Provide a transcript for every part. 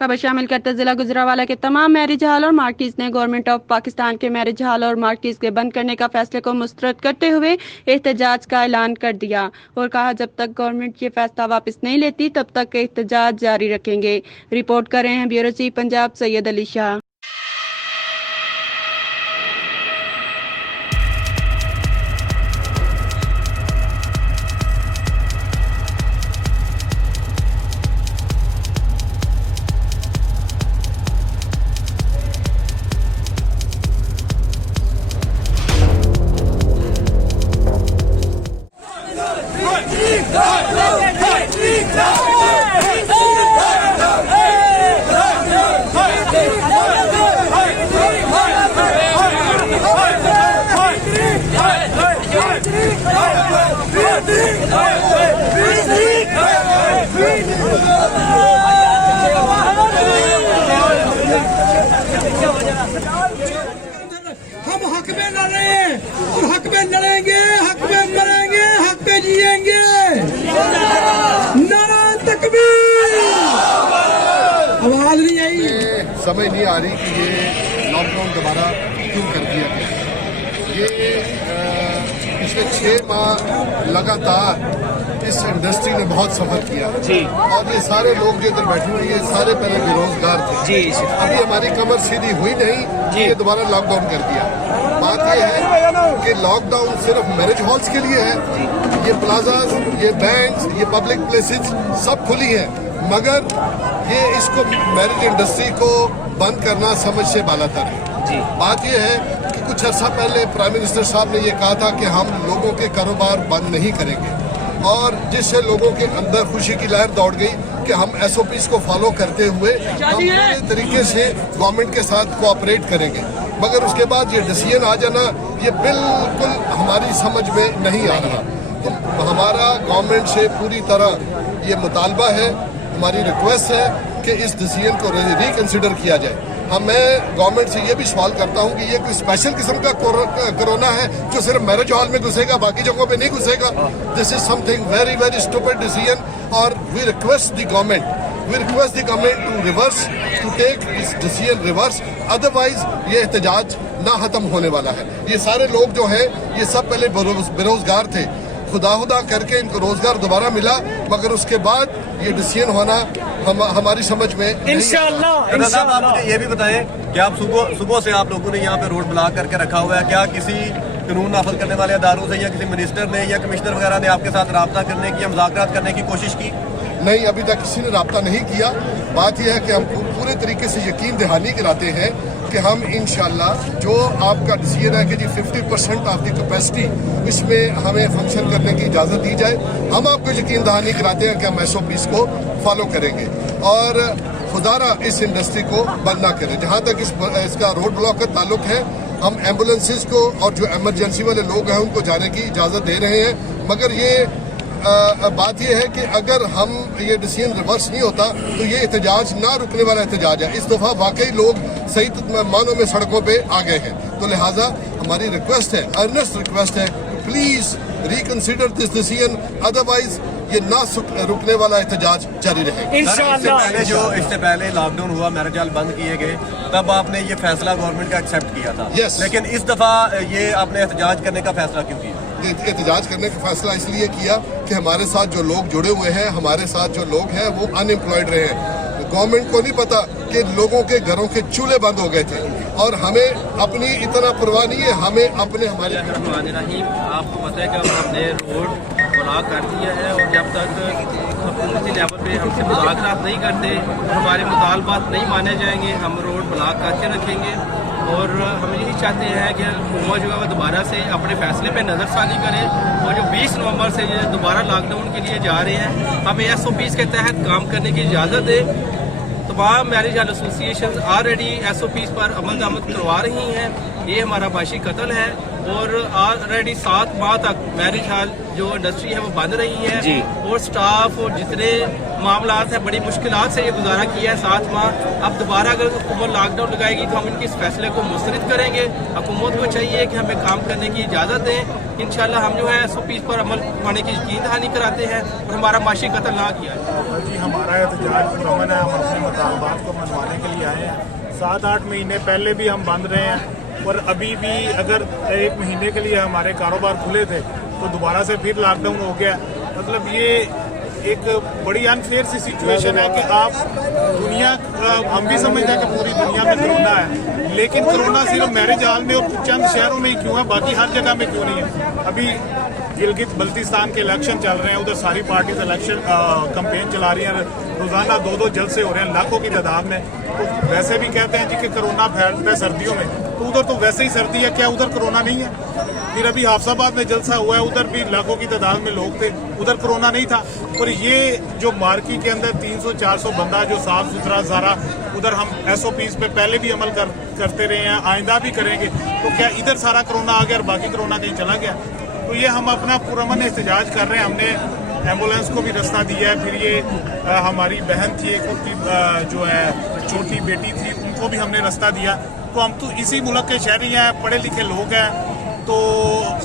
खबर शामिल करते जिला गुजरांवाला के तमाम मैरिज हॉल और मार्केज ने गवर्नमेंट ऑफ पाकिस्तान के मैरिज हॉल और मार्केज के बंद करने का फैसले को मुस्तरद करते हुए एहतजाज का ऐलान कर दिया और कहा जब तक गवर्नमेंट ये फैसला वापस नहीं लेती तब तक एहतजाज जारी रखेंगे। रिपोर्ट कर रहे हैं ब्यूरो चीफ पंजाब सैयद अली शाह। हम हक में लड़े और हक में लड़ेंगे, हक में मरेंगे, हक पे जिएंगे। नारा तकबीर। आवाज नहीं आई। समझ नहीं आ रही कि ये लॉकडाउन दोबारा क्यों कर दिया गया। ये पिछले 6 माह लगातार इस इंडस्ट्री ने बहुत सफर किया जी। और ये सारे लोग जो इधर बैठे हुए ये सारे पहले बेरोजगार थे जी। अभी हमारी कमर सीधी हुई नहीं जी। ये दोबारा लॉकडाउन कर दिया। बात ये है कि लॉकडाउन सिर्फ मैरिज हॉल्स के लिए है। ये प्लाजाज, ये बैंक्स, ये पब्लिक प्लेसेस सब खुली है, मगर ये इसको मैरिज इंडस्ट्री को बंद करना समझ से बालातर है जी। बात ये है कि कुछ अर्सा पहले प्राइम मिनिस्टर साहब ने ये कहा था कि हम लोगों के कारोबार बंद नहीं करेंगे और जिससे लोगों के अंदर खुशी की लहर दौड़ गई कि हम SOPs को फॉलो करते हुए हम पूरे तरीके से गवर्नमेंट के साथ कोऑपरेट करेंगे। मगर उसके बाद ये डिसीजन आ जाना ये बिल्कुल हमारी समझ में नहीं आ रहा। तो हमारा गवर्नमेंट से पूरी तरह ये मुतालबा है, हमारी रिक्वेस्ट है कि इस डिसीजन को रिकन्सिडर किया जाए। मैं गवर्नमेंट से ये भी सवाल करता हूँ कि ये कोई स्पेशल किस्म का कोरोना है जो सिर्फ मैरिज हॉल में घुसेगा, बाकी जगहों पे नहीं घुसेगा। This is something very very stupid decision और we request the government to reverse, to take this decision reverse, otherwise ये एहतजाज ना खत्म होने वाला है। ये सारे लोग जो हैं ये सब पहले बेरोजगार थे, खुदा करके इनको रोजगार दोबारा मिला, मगर उसके बाद ये डिसीजन होना हमारी समझ में इंशाअल्लाह। आप मुझे ये भी बताएं कि आप सुबह से आप लोगों ने यहाँ पे रोड ब्लॉक करके रखा हुआ है, क्या किसी कानून नाफिज करने वाले अदारों से या किसी मिनिस्टर ने या कमिश्नर वगैरह ने आपके साथ राब्ता करने की, मुज़ाकरात करने की कोशिश की? नहीं, अभी तक किसी ने राब्ता नहीं किया। बात यह है कि हम पूरे तरीके से यकीन दहानी कराते हैं कि हम इंशाल्लाह जो आपका डिसीजन है कि जी 50% ऑफ द कैपेसिटी इसमें हमें फंक्शन करने की इजाज़त दी जाए, हम आपको यकीन दहानी कराते हैं कि हम SOPs को फॉलो करेंगे और खुदारा इस इंडस्ट्री को बंद ना करें। जहाँ तक इसका रोड ब्लॉक का ताल्लुक है, हम एम्बुलेंसेज को और जो एमरजेंसी वाले लोग हैं उनको जाने की इजाज़त दे रहे हैं, मगर ये बात यह है कि अगर हम ये डिसीजन रिवर्स नहीं होता तो ये एहतजाज ना रुकने वाला एहतजाज है। इस दफ़ा वाकई लोग सही मानों में सड़कों पे आ गए हैं, तो लिहाजा हमारी रिक्वेस्ट है, अर्नेस्ट रिक्वेस्ट है, please reconsider this decision, otherwise ये ना रुकने वाला एहतजाज जारी रहेगा। इससे पहले लॉकडाउन हुआ, मैरिज हॉल बंद किए गए, तब आपने ये फैसला गवर्नमेंट का एक्सेप्ट किया था। लेकिन इस दफा ये आपने एहतजाज करने का फैसला क्यों किया? एहतजाज करने का फैसला इसलिए किया कि हमारे साथ जो लोग जुड़े हुए हैं, हमारे साथ जो लोग हैं वो अनएम्प्लॉयड रहे हैं। गवर्नमेंट को नहीं पता कि लोगों के घरों के चूल्हे बंद हो गए थे और हमें अपनी इतना परवाह नहीं है, हमें अपने हमारे आपको पता है कि हमने रोड ब्लॉक कर दिया है और जब तक हुकूमती लेवल पे हमसे मुज़ाकरात नहीं करते, हमारे मुतालबात नहीं माने जाएंगे, हम रोड ब्लॉक करके रखेंगे। और हम यही चाहते हैं कि हुकूमत जो है वो दोबारा से अपने फैसले पे नज़रसानी करे और जो 20 नवंबर से ये दोबारा लॉकडाउन के लिए जा रहे हैं, हमें SOPs के तहत काम करने की इजाज़त दे। तमाम marriage hall association already SOPs पर अमल दरामद करवा रही हैं। ये हमारा बाशी कत्ल है। और ऑलरेडी 7 माह तक मैरिज हॉल जो इंडस्ट्री है वो बंद रही है और स्टाफ और जितने मामलात हैं बड़ी मुश्किलात से ये गुजारा किया है 7 माह। अब दोबारा अगर हुकूमत लॉकडाउन लगाएगी तो हम इनके इस फैसले को मुस्तरद करेंगे। हुकूमत को चाहिए कि हमें काम करने की इजाज़त दें। इंशाल्लाह हम जो है SOPs पर अमल होने की यकीन दहानी कराते हैं और हमारा माशी कत्ल ना किया है। जी हमारा एहतजाज पुरअमन है, हम अपने मुतालबात को मनवाने के लिए आए हैं। 7-8 महीने पहले भी हम बंद रहे हैं और अभी भी अगर 1 महीने के लिए हमारे कारोबार खुले थे तो दोबारा से फिर लॉकडाउन हो गया। मतलब ये एक बड़ी अनफेयर सी सिचुएशन है कि आप दुनिया, हम भी समझते हैं कि पूरी दुनिया में कोरोना है, लेकिन कोरोना सिर्फ मैरिज हॉल में और चंद शहरों में ही क्यों है, बाकी हर जगह में क्यों नहीं है। अभी गिलगित बल्तिस्तान के इलेक्शन चल रहे हैं, उधर सारी पार्टीज इलेक्शन कैंपेन चला रही हैं, रोजाना 2-2 जलसे हो रहे हैं लाखों की तादाद में। तो वैसे भी कहते हैं जी कि कोरोना फैलता है सर्दियों में, तो उधर तो वैसे ही सर्दी है, क्या उधर कोरोना नहीं है? फिर अभी हाफसाबाद में जलसा हुआ है, उधर भी लाखों की तादाद में लोग थे, उधर कोरोना नहीं था। और ये जो मार्की के अंदर 300-400 बंदा जो साफ सुथरा सारा, उधर हम SOPs पे पहले भी अमल करते रहे हैं, आइंदा भी करेंगे, तो क्या इधर सारा कोरोना आ गया और बाकी कोरोना कहीं चला गया? तो ये हम अपना पुरअमन एहतजाज कर रहे हैं। हमने एम्बुलेंस को भी रास्ता दिया है, फिर ये हमारी बहन थी एक, उनकी जो है छोटी बेटी थी, उनको भी हमने रास्ता दिया। तो हम तो इसी मुल्क के शहरी हैं, पढ़े लिखे लोग हैं, तो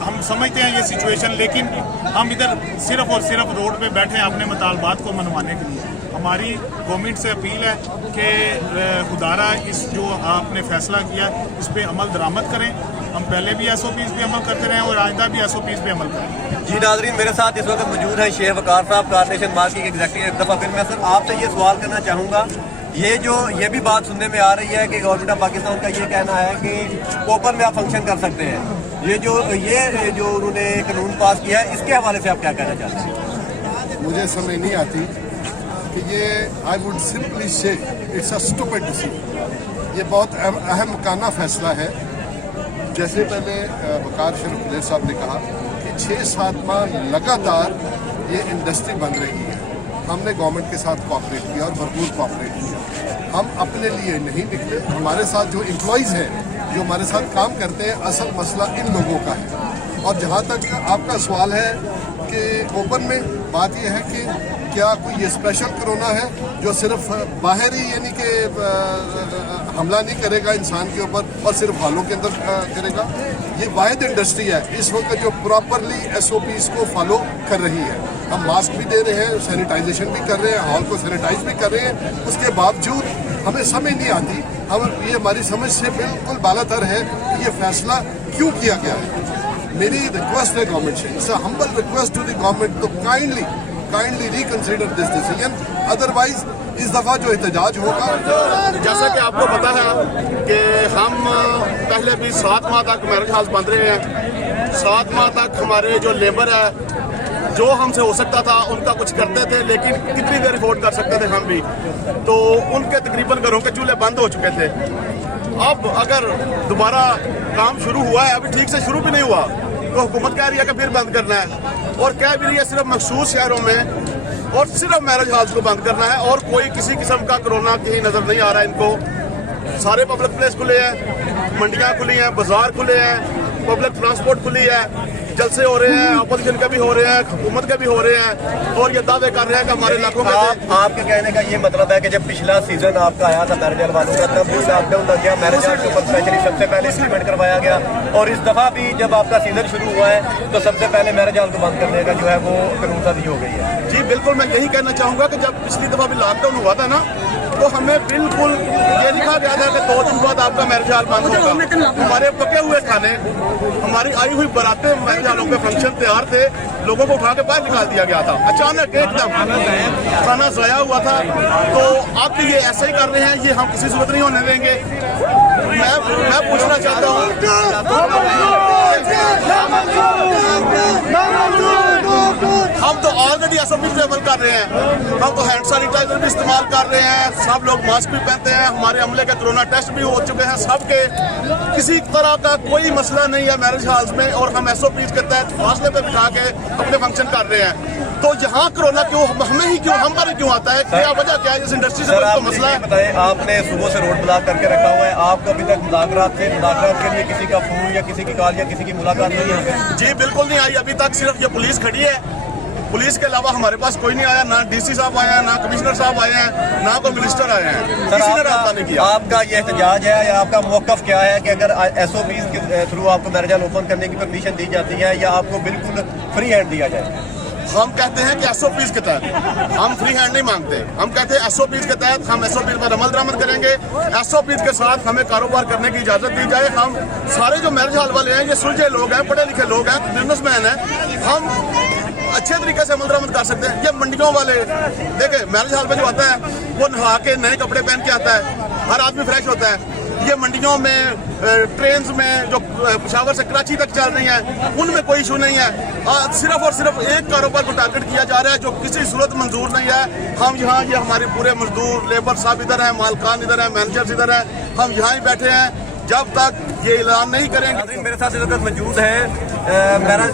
हम समझते हैं ये सिचुएशन, लेकिन हम इधर सिर्फ और सिर्फ रोड पे बैठे हैं अपने मुतालबात को मनवाने के लिए। हमारी गवर्नमेंट से अपील है कि खुदारा इस जो आपने फैसला किया इस पे अमल दरामद करें। हम पहले भी SOPs पे अमल करते रहे और आइंदा भी SOPs पे अमल करें। जी नाज़रीन, मेरे साथ इस वक्त मौजूद है शेख वकार साहब, कारनेशन मार्की के एग्जीक्यूटिव। एक दफ़ा फिर मैं सर आपसे ये सवाल करना चाहूँगा, ये भी बात सुनने में आ रही है कि गवर्नमेंट ऑफ पाकिस्तान का ये कहना है कि ओपन में आप फंक्शन कर सकते हैं। ये जो उन्होंने कानून पास किया है, इसके हवाले से आप क्या कहना चाहते हैं? मुझे समझ नहीं आती कि ये, आई वुड सिंपली से इट्स अ स्टूपिड डिसीजन। ये बहुत अहम काना फैसला है। जैसे पहले वकार शरीफ साहब ने कहा कि 6-7 माह लगातार ये इंडस्ट्री बंद रही है। हमने गवर्नमेंट के साथ कोऑपरेट किया और भरपूर कोऑपरेट किया। हम अपने लिए नहीं निकले, हमारे साथ जो एम्प्लॉइज़ हैं जो हमारे साथ काम करते हैं, असल मसला इन लोगों का है। और जहाँ तक आपका सवाल है कि ओपन में, बात यह है कि क्या कोई ये स्पेशल कोरोना है जो सिर्फ बाहर ही यानी कि हमला नहीं करेगा इंसान के ऊपर और सिर्फ हॉलों के अंदर करेगा? ये वाहिद इंडस्ट्री है इस वक्त जो प्रॉपरली SOPs को फॉलो कर रही है। हम मास्क भी दे रहे हैं, सैनिटाइजेशन भी कर रहे हैं, हॉल को सैनिटाइज भी कर रहे हैं। उसके बावजूद हमें समझ नहीं आती, ये हमारी समझ से बिल्कुल बालातर है कि ये फैसला क्यों किया गया है। मेरी रिक्वेस्ट है गवर्नमेंट से, it's a humble request to the government to kindly reconsider this decision, otherwise इस दफ़ा जो एहतजाज होगा। जैसा कि आपको पता है कि हम पहले भी 7 माह तक मैरिज हॉल बंद रहे हैं। 7 माह तक हमारे जो लेबर है, जो हमसे हो सकता था उनका कुछ करते थे, लेकिन कितनी देर अफोर्ड कर सकते थे हम भी, तो उनके तकरीबन घरों के चूल्हे बंद हो चुके थे। अब अगर दोबारा काम शुरू हुआ है, अभी ठीक से शुरू भी नहीं हुआ, तो हुकूमत कह रही है कि फिर बंद करना है, और कह भी रही है सिर्फ मखसूस शहरों में और सिर्फ मैरिज हॉल्स को बंद करना है, और कोई किसी किस्म का कोरोना कहीं नजर नहीं आ रहा है इनको। सारे पब्लिक प्लेस खुले हैं, मंडियां खुली हैं, बाजार खुले हैं, पब्लिक ट्रांसपोर्ट खुली है, जलसे हो रहे हैं, अपोजिशन के भी हो रहे हैं, हुकूमत के भी हो रहे हैं, और ये दावे कर रहे हैं कि हमारे इलाकों में आपके कहने का ये मतलब है कि जब पिछला सीजन आपका आया था मैरिज हॉल वालों का, तब भी लॉकडाउन लग गया, मैरिज हॉल के ऊपर स्पेशली सबसे पहले इंप्लीमेंट करवाया गया, और इस दफा भी जब आपका सीजन शुरू हुआ है तो सबसे पहले मैरिज हॉल को बंद करने का जो है वो कानून साजी हो गई है। जी बिल्कुल, मैं यही कहना चाहूँगा कि जब पिछली दफ़ा भी लॉकडाउन हुआ था ना, तो हमें बिल्कुल ये लिखा गया था कि 2 दिन बाद आपका मैरिज हॉल बंद होगा। हमारे पके हुए खाने, हमारी आई हुई बारातें, मैरिज हॉलों के फंक्शन तैयार थे, लोगों को उठा के बाहर निकाल दिया गया था। अचानक एकदम खाना ज़ाया हुआ था, तो अब ये ऐसा ही कर रहे हैं, ये हम किसी सूरत नहीं होने देंगे। मैं पूछना चाहता हूँ, हम तो ऑलरेडी SOP पे अमल कर रहे हैं। हम तो हैंड सैनिटाइजर भी इस्तेमाल कर रहे हैं, सब लोग मास्क भी पहनते हैं, हमारे अमले के कोरोना टेस्ट भी हो चुके हैं सबके, किसी तरह का कोई मसला नहीं है मैरिज हॉल्स में, और हम SOP के तहत फासले पे बिठा के अपने फंक्शन कर रहे हैं। तो यहाँ कोरोना क्यों हमें ही क्यों, हम पर ही क्यों आता है, क्या वजह क्या है, इस इंडस्ट्री से कोई तो मसला है? बताएं, आपने सुबह से रोड ब्लॉक करके रखा हुआ है, आपको अभी तक मुज़ाकरात के लिए किसी का फोन या किसी की कॉल या किसी की मुलाकात नहीं है? जी बिल्कुल नहीं आई, अभी तक सिर्फ ये पुलिस खड़ी है, पुलिस के अलावा हमारे पास कोई नहीं आया, ना DC साहब आए हैं, ना कमिश्नर साहब आए हैं, ना कोई मिनिस्टर आए हैं, किसी ने रब्ता नहीं किया। आपका ये एहतजाज है या आपका मौक़िफ़ क्या है कि अगर SOP के थ्रू आपको मैरिज हॉल ओपन करने की परमिशन दी जाती है या आपको बिल्कुल फ्री हैंड दिया जाए? हम कहते हैं कि SOP के तहत, हम फ्री हैंड नहीं मांगते, हम कहते हैं SOP के तहत हम SOP पर अमल दरामद करेंगे, SOP के साथ हमें कारोबार करने की इजाज़त दी जाए। हम सारे जो मैरिज हॉल वाले हैं ये सुलझे लोग हैं, पढ़े लिखे लोग हैं, बिजनेसमैन हैं, हम अच्छे तरीके से अमल दरामद कर सकते हैं। ये मंडियों वाले देखे मैरिज हॉल में जो आता है वो नहा के नए कपड़े पहन के आता है, हर आदमी फ्रेश होता है। ये मंडियों में, ट्रेन्स में जो पेशावर से कराची तक चल रही हैं उनमें कोई इशू नहीं है, सिर्फ और सिर्फ एक कारोबार को टारगेट किया जा रहा है जो किसी सूरत मंजूर नहीं है। हम यहाँ, ये हमारे पूरे मजदूर लेबर साहब इधर हैं, मालकान इधर हैं, मैनेजर्स इधर हैं, हम यहाँ ही बैठे हैं जब तक ये ऐलान नहीं करेंगे। मेरे साथ इस वक्त मौजूद है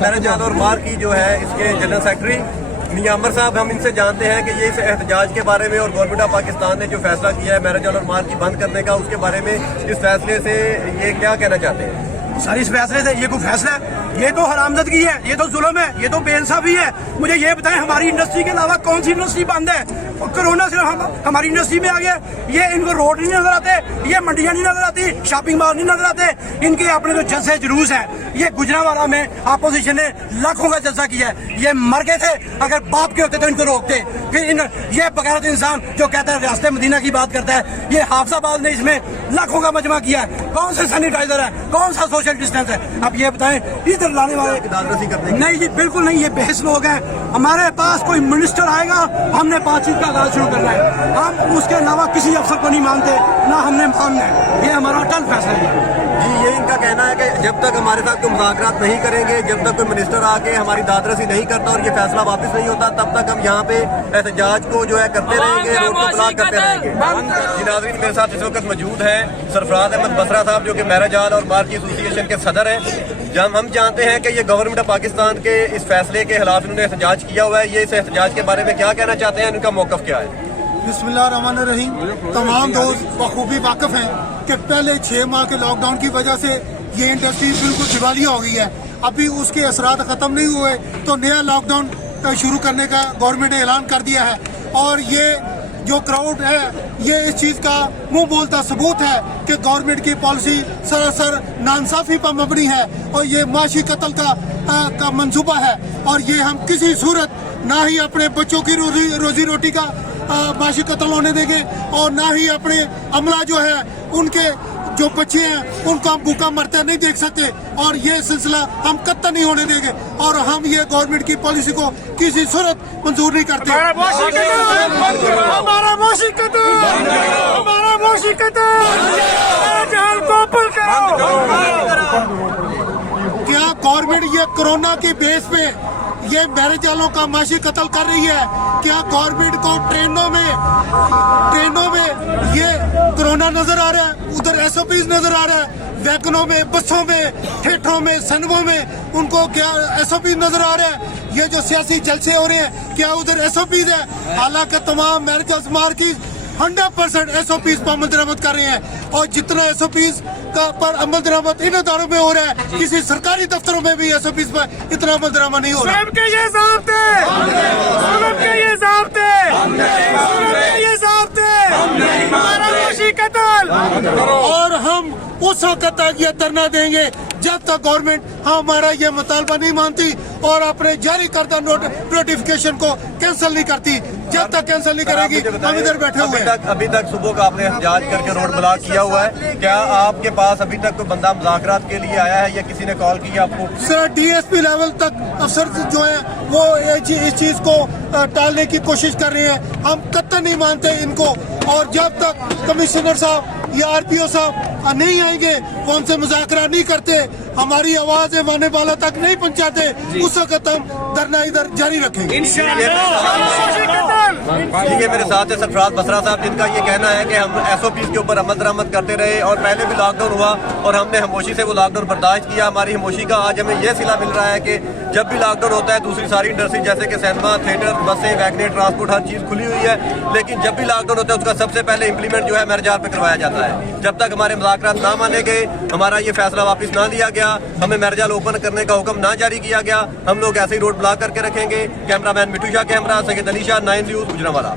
मैरिज हॉल और मार की जो है इसके जनरल सेक्रेटरी मियां अमर साहब। हम इनसे जानते हैं कि ये इस एहतजाज के बारे में और गवर्नमेंट ऑफ पाकिस्तान ने जो फैसला किया है मैरिज हॉल और मार की बंद करने का, उसके बारे में इस फैसले से ये क्या कहना चाहते हैं? सर इस फैसले से ये कोई फैसला है? ये तो हरामदगी है, ये तो जुल्म है, ये तो बेइंसाफी है। मुझे ये बताएं हमारी इंडस्ट्री के अलावा कौन सी इंडस्ट्री बंद है? और कोरोना से हमारी इंडस्ट्री में आ गया, ये इनको रोड नहीं नजर आते, ये मंडियां नहीं नजर आती, शॉपिंग मॉल नहीं नजर आते, इनके अपने जो जलसे जुलूस है। ये गुजरांवाला में अपोजिशन ने लाखों का जलसा किया है, ये मर गए थे, अगर बाप के होते तो इनको रोकते। फिर ये बगैरत इंसान जो कहता है रियासत मदीना की बात करता है, ये हाफजाबाद ने इसमें लाखों का मजमा किया है। कौन सा सैनिटाइजर है, कौन सा सोशल डिस्टेंस है? अब ये बताएं इधर लाने वाले नहीं जी, बिल्कुल नहीं, ये बेहस लोग हैं। हमारे पास कोई मिनिस्टर आएगा, हमने बातचीत का आगाज शुरू करना है, हम उसके अलावा किसी अफसर को नहीं मानते, ना हमने मानना है, ये हमारा अटल फैसला है। जी, ये इनका कहना है कि जब तक हमारे साथ कोई मुज़ाकरात नहीं करेंगे, जब तक कोई मिनिस्टर आके हमारी दादरसी नहीं करता और ये फैसला वापस नहीं होता, तब तक हम यहाँ पे एहतजाज को जो है करते रहेंगे, रोड को ब्लॉक करते रहेंगे। जी नाज़रीन, मेरे साथ इस वक्त मौजूद है सरफराज अहमद बसरा साहब जो कि मैरिज हॉल और बार की एसोसिएशन के सदर हैं। जब हम जानते हैं कि ये गवर्नमेंट ऑफ पाकिस्तान के इस फैसले के खिलाफ इन्होंने एहतजाज किया हुआ है, ये इस एहतजाज के बारे में क्या कहना चाहते हैं, इनका मौक़िफ़ क्या है? बिस्मिल्लाहिर्रहमानिर्रहीम। तमाम दोस्त बखूबी वाकिफ हैं कि पहले 6 माह के लॉकडाउन की वजह से ये इंडस्ट्री बिल्कुल दिवालिया हो गई है। अभी उसके असरात ख़त्म नहीं हुए तो नया लॉकडाउन शुरू करने का गवर्नमेंट ने ऐलान कर दिया है, और ये जो क्राउड है ये इस चीज़ का मुंह बोलता सबूत है कि गवर्नमेंट की पॉलिसी सरासर नाइंसाफी पर मबनी है और ये माशी कत्ल का मंसूबा है, और ये हम किसी सूरत ना ही अपने बच्चों की रोजी रोटी का माशी कत्ल होने देंगे, और ना ही अपने अमला जो है उनके जो बच्चे हैं उनको हम भूखा मरते नहीं देख सकते, और ये सिलसिला हम कतई नहीं होने देंगे, और हम ये गवर्नमेंट की पॉलिसी को किसी सूरत मंजूर नहीं करते। क्या गवर्नमेंट ये कोरोना के बेस पे ये मैरिज हॉलों का माशी कत्ल कर रही है? क्या गवर्नमेंट को ट्रेनों में ये कोरोना नजर आ रहा है, उधर SOPs नजर आ रहा है, वैगनों में, बसों में, थिएटरों में, सिनेमों में उनको क्या SOPs नजर आ रहा है? ये जो सियासी जलसे हो रहे हैं क्या उधर SOPs है? हालांकि तमाम मैरिज मार्किट 100% SOPs पर अमल दरामद कर रहे हैं, और जितना SOPs का पर अमल दरामद इन अदारों में हो रहा है, किसी सरकारी दफ्तरों में भी SOPs पर इतना अमल दरामद नहीं हो रहा। और हम उस वक्त तक ये धरना देंगे जब तक गवर्नमेंट हमारा ये मुतालबा नहीं मानती और अपने जारी करदा नोटिफिकेशन को कैंसिल नहीं करती। जब तक कैंसिल नहीं करेगी हम इधर बैठे हुए हैं। अभी तक सुबह का आपने एहतजाज करके रोड ब्लॉक किया हुआ है, क्या आपके पास अभी तक कोई बंदा मुज़ाकरात के लिए आया है या किसी ने कॉल की आपको? सर DSP लेवल तक अफसर जो है वो इस चीज को टालने की कोशिश कर रहे हैं, हम कतई नहीं मानते इनको, और जब तक कमिश्नर साहब या RPO साहब नहीं आएंगे वो हमसे मुज़ाकरा नहीं करते। हमारी आवाज मानने वाला तक नहीं पहुंचाते उस वक्त हम धरना इधर जारी रखेंगे। ठीक है, मेरे साथ है सरफराज बसरा साहब, जिनका ये कहना है कि हम SOPs के ऊपर अमल दरामद करते रहे और पहले भी लॉकडाउन हुआ और हमने खामोशी से वो लॉकडाउन बर्दाश्त किया। हमारी खामोशी का आज हमें ये सिला मिल रहा है कि जब भी लॉकडाउन होता है दूसरी सारी इंडस्ट्री जैसे कि सिनेमा, थिएटर, बसें, वैगनें, ट्रांसपोर्ट, हर चीज़ खुली हुई है, लेकिन जब भी लॉकडाउन होता है उसका सबसे पहले इंप्लीमेंट जो है मैरिजाल पे करवाया जाता है। जब तक हमारे मुज़ाकरात ना माने गए, हमारा ये फैसला वापस ना लिया गया, हमें मैरिजाल ओपन करने का हुक्म ना जारी किया गया, हम लोग ऐसे ही रोड ब्लॉक करके रखेंगे। कैमरामैन मिठू शाह कैमरा, सैयद अली शाह, 9 न्यूज़, गुजरांवाला।